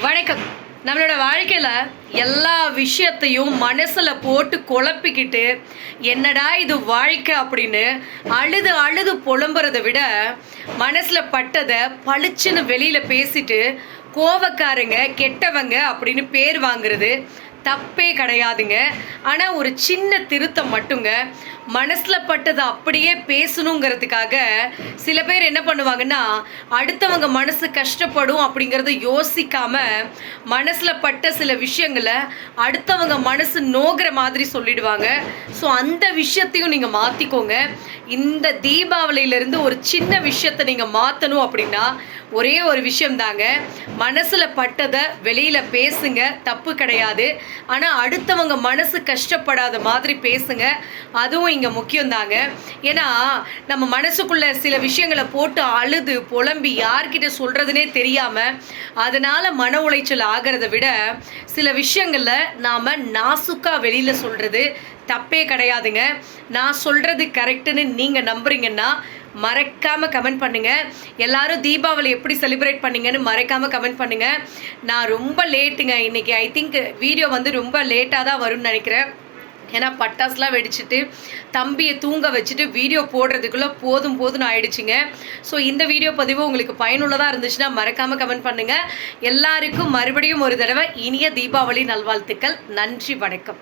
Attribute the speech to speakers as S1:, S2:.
S1: வணக்கம். நம்மளோட வாழ்க்கையில் எல்லா விஷயத்தையும் மனசில் போட்டு குழப்பிக்கிட்டு என்னடா இது வாழ்க்கை அப்படின்னு அழுது அழுது புலம்புறதை விட மனசில் பட்டதை பளிச்சுன்னு வெளியில் பேசிட்டு கோவக்காரங்க கெட்டவங்க அப்படின்னு பேர் வாங்குறது தப்பே கிடையாதுங்க. ஆனால் ஒரு சின்ன திருத்தம் மட்டுங்க. மனசில் பட்டதை அப்படியே பேசணுங்கிறதுக்காக சில பேர் என்ன பண்ணுவாங்கன்னா அடுத்தவங்க மனசு கஷ்டப்படும் அப்படிங்கிறத யோசிக்காம மனசில் பட்ட சில விஷயங்களை அடுத்தவங்க மனசு நோகிற மாதிரி சொல்லிடுவாங்க. ஸோ அந்த விஷயத்தையும் நீங்கள் மாற்றிக்கோங்க இந்த தீபாவளியிலேருந்து ஒரு சின்ன விஷயத்தை நீங்கள் மாற்றணும் அப்படின்னா ஒரே ஒரு விஷயம் தாங்க மனசில் பட்டதை வெளியில் பேசுங்க. தப்பு கிடையாது. ஆனால் அடுத்தவங்க மனசு கஷ்டப்படாத மாதிரி பேசுங்க. அதுவும் இங்கே முக்கியம் தாங்க ஏன்னா நம்ம மனசுக்குள்ள சில விஷயங்களை போட்டு அழுது புலம்பி யார்கிட்ட சொல்கிறதுனே தெரியாமல் அதனால் மன உளைச்சல் ஆகிறத விட சில விஷயங்களில் நாம் நாசுக்காக வெளியில் சொல்கிறது தப்பே கிடையாதுங்க. நான் சொல்கிறது கரெக்டுன்னு நீங்கள் நம்புறீங்கன்னா மறக்காம கமெண்ட் பண்ணுங்க. எல்லாரும் தீபாவளி எப்படி செலிப்ரேட் பண்ணீங்கன்னு மறக்காம கமெண்ட் பண்ணுங்க. நான் ரொம்ப லேட்டுங்க. இன்னைக்கு ஐ திங்க் வீடியோ வந்து ரொம்ப லேட்டாக தான் வரும்னு நினைக்கிறேன். ஏன்னா பட்டாசுலாம் வெடிச்சிட்டு தம்பியை தூங்க வச்சுட்டு வீடியோ போடுறதுக்குள்ளே போதும் போதும்னு ஆயிடுச்சுங்க. ஸோ இந்த வீடியோ பதிவு உங்களுக்கு பயனுள்ளதாக இருந்துச்சுன்னா மறக்காமல் கமெண்ட் பண்ணுங்கள் எல்லாருக்கும் மறுபடியும் ஒரு தடவை இனிய தீபாவளி நல்வாழ்த்துக்கள். நன்றி வணக்கம்.